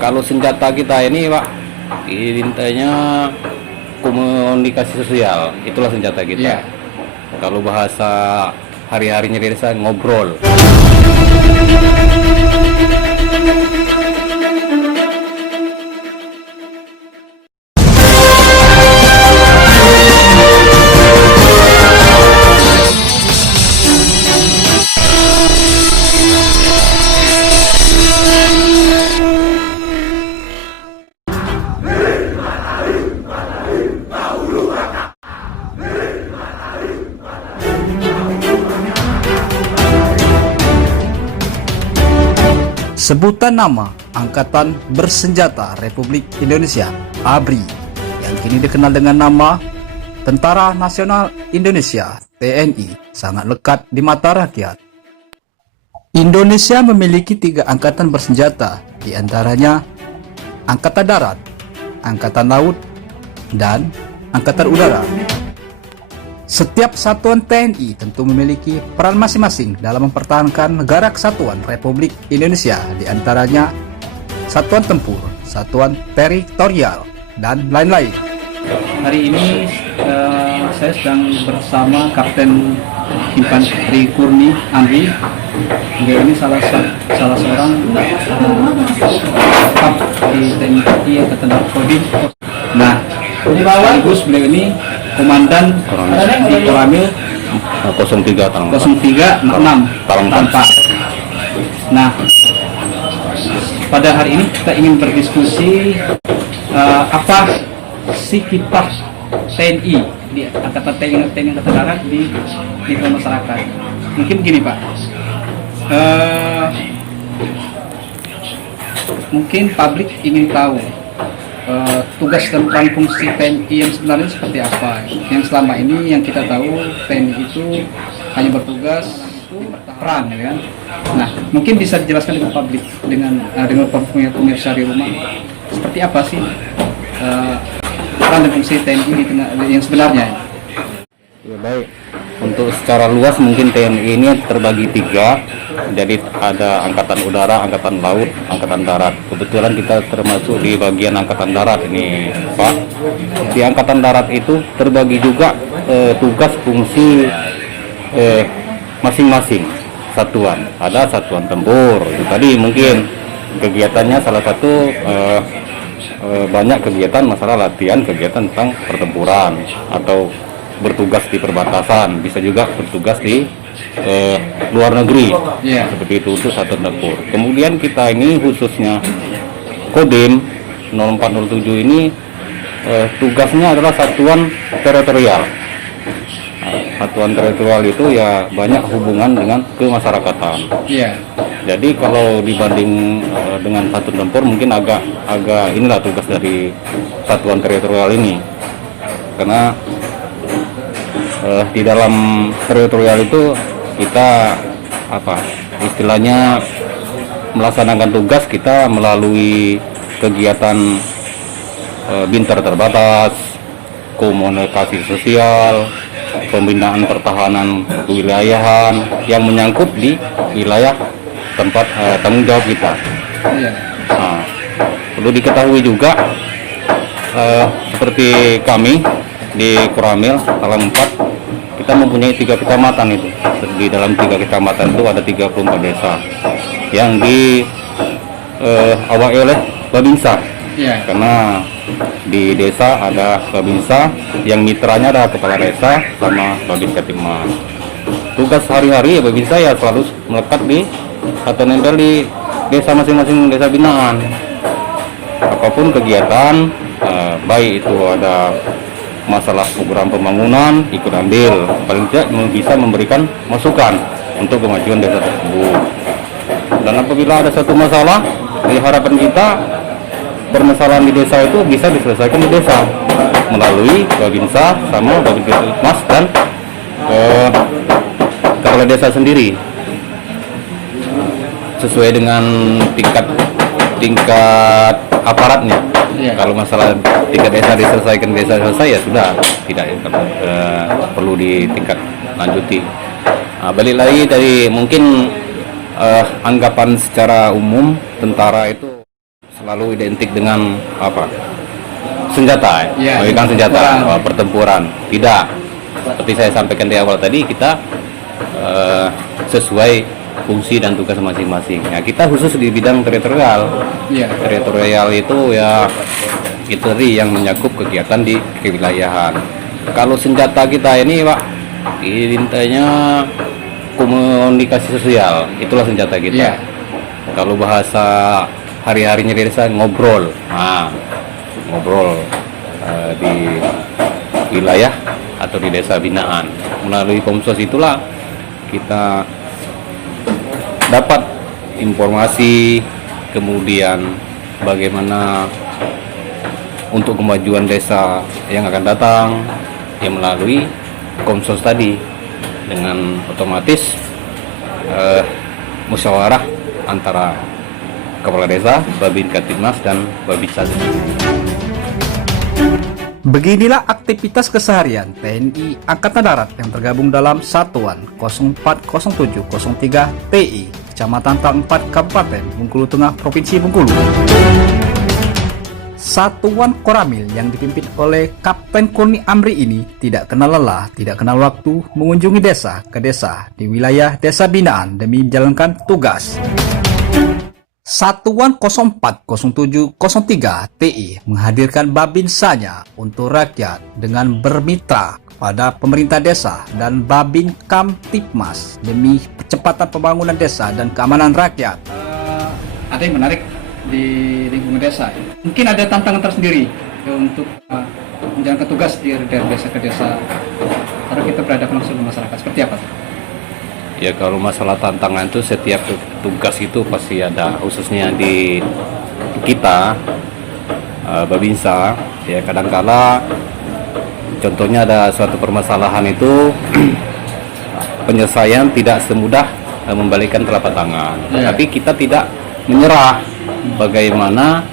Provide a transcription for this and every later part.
kalau senjata kita ini Pak, intinya komunikasi sosial, itulah senjata kita. Kalau bahasa hari-harinya di desa, ngobrol. Sebutan nama Angkatan Bersenjata Republik Indonesia (ABRI) yang kini dikenal dengan nama Tentara Nasional Indonesia (TNI) sangat lekat di mata rakyat. Indonesia memiliki 3 angkatan bersenjata, di antaranya Angkatan Darat, Angkatan Laut, dan Angkatan Udara. Setiap satuan TNI tentu memiliki peran masing-masing dalam mempertahankan negara kesatuan Republik Indonesia, di antaranya satuan tempur, satuan teritorial, dan lain-lain. Hari ini saya sedang bersama Kapten Infanteri Kurni Andri. Dia ini salah seorang kap di TNI Angkatan Darat Kodim. Nah, sekaligus beliau ini Komandan di Koramil 03 Tarangpa. Nah, pada hari ini kita ingin berdiskusi apa sih kiprah TNI di Angkatan Angkatan Darat di masyarakat. Mungkin gini Pak, mungkin publik ingin tahu tugas dan peran fungsi TNI yang sebenarnya seperti apa. Yang selama ini yang kita tahu TNI itu hanya bertugas perang, ya kan? Nah, mungkin bisa dijelaskan dengan publik, dengan pemirsa di rumah, seperti apa sih peran dan fungsi TNI yang sebenarnya? Ya, baik. Untuk secara luas mungkin TNI ini terbagi 3. Jadi ada Angkatan Udara, Angkatan Laut, Angkatan Darat. Kebetulan kita termasuk di bagian Angkatan Darat ini, Pak. Di Angkatan Darat itu terbagi juga tugas fungsi masing-masing satuan. Ada satuan tempur. Tadi mungkin kegiatannya salah satu banyak kegiatan masalah latihan, kegiatan tentang pertempuran atau bertugas di perbatasan, bisa juga bertugas di luar negeri, seperti itu untuk satuan tempur. Kemudian kita ini khususnya Kodim 0407 ini tugasnya adalah satuan teritorial. Satuan teritorial itu ya banyak hubungan dengan kemasyarakatan. Jadi kalau dibanding dengan satuan tempur mungkin agak inilah tugas dari satuan teritorial ini, karena di dalam teritorial itu kita istilahnya melaksanakan tugas kita melalui kegiatan bintar terbatas, komunikasi sosial, pembinaan pertahanan kewilayahan yang menyangkut di wilayah tempat tanggung jawab kita. Nah, perlu diketahui juga seperti kami di Koramil Talang 4, kita mempunyai 3 kecamatan itu. Di dalam 3 kecamatan itu ada 34 desa yang diawaki oleh Babinsa. Karena di desa ada Babinsa, yang mitranya ada kepala desa sama Babinsa Timas. Tugas hari-hari ya Babinsa ya selalu melekat di atau nempel di desa masing-masing, desa binaan. Apapun kegiatan, baik itu ada masalah program pembangunan, ikut ambil, paling tidak bisa memberikan masukan untuk kemajuan desa tersebut. Dan apabila ada satu masalah, harapan kita permasalahan di desa itu bisa diselesaikan di desa melalui Babinsa sama Babinsa Mas dan kepala desa sendiri, sesuai dengan tingkat aparatnya. Kalau masalah tingkat desa diselesaikan desa selesai ya sudah, tidak perlu di tingkat lanjuti. Balik lagi dari mungkin anggapan secara umum tentara itu selalu identik dengan apa? Senjata, Ya, memegang senjata, pertempuran. pertempuran. Tidak. Seperti saya sampaikan di awal tadi, kita sesuai fungsi dan tugas masing-masing. Ya, kita khusus di bidang teritorial. Iya. Teritorial itu ya itu tadi yang mencakup kegiatan di kewilayahan. Kalau senjata kita ini, Pak, intinya komunikasi sosial, itulah senjata kita. Iya. Kalau bahasa hari-harinya di desa ngobrol, ngobrol di wilayah atau di desa binaan. Melalui Komsos itulah kita dapat informasi, kemudian bagaimana untuk kemajuan desa yang akan datang, yang melalui Komsos tadi, dengan otomatis musyawarah antara kepala desa, Babin Kaptipmas dan Babinsa. Beginilah aktivitas keseharian TNI Angkatan Darat yang tergabung dalam Satuan 040703 TI Kecamatan Tangpat Kabupaten Bengkulu Tengah Provinsi Bengkulu. Satuan Koramil yang dipimpin oleh Kapten Kurni Amri ini tidak kenal lelah, tidak kenal waktu mengunjungi desa ke desa di wilayah desa binaan demi menjalankan tugas. Satuan 040703 TI menghadirkan Babinsanya untuk rakyat dengan bermitra kepada pemerintah desa dan Babin Kamtipmas demi percepatan pembangunan desa dan keamanan rakyat. Ada yang menarik di lingkungan desa. Mungkin ada tantangan tersendiri untuk menjalankan tugas dari desa ke desa. Karena kita berhadapan langsung dengan masyarakat. Seperti apa? Ya, kalau masalah tantangan itu setiap tugas itu pasti ada, khususnya di kita Babinsa. Ya, kadangkala contohnya ada suatu permasalahan itu penyelesaian tidak semudah membalikkan telapak tangan. Ya. Tapi kita tidak menyerah. Bagaimana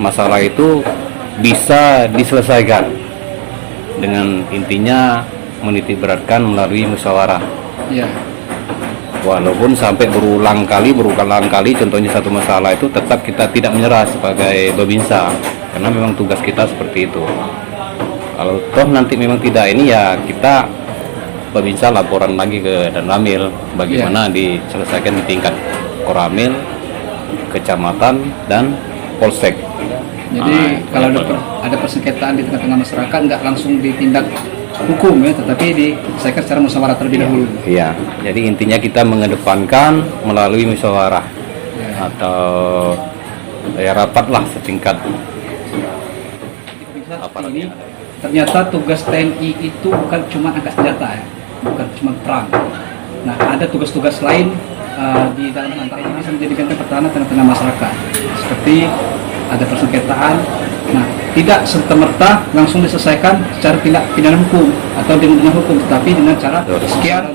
masalah itu bisa diselesaikan dengan intinya menitik beratkan melalui musyawarah. Ya. Walaupun sampai berulang kali, contohnya satu masalah itu tetap kita tidak menyerah sebagai Babinsa, karena memang tugas kita seperti itu. Kalau toh nanti memang tidak ini, ya kita Babinsa laporan lagi ke Danramil bagaimana diselesaikan di tingkat Koramil, kecamatan, dan polsek. Jadi kalau ada persengketaan di tengah-tengah masyarakat nggak langsung ditindak hukum ya, tetapi diselesaikan secara musyawarah terlebih dahulu. Iya, jadi intinya kita mengedepankan melalui musyawarah atau ya rapat lah setingkat. Ini ternyata tugas TNI itu bukan cuma angkat senjata ya, bukan cuma perang. Nah, ada tugas-tugas lain di dalam antara ini bisa menjadikan pertahanan tengah-tengah masyarakat. Seperti ada persengketaan, nah tidak serta-merta langsung diselesaikan secara tindak pidana hukum atau dengan hukum, tetapi dengan cara sekian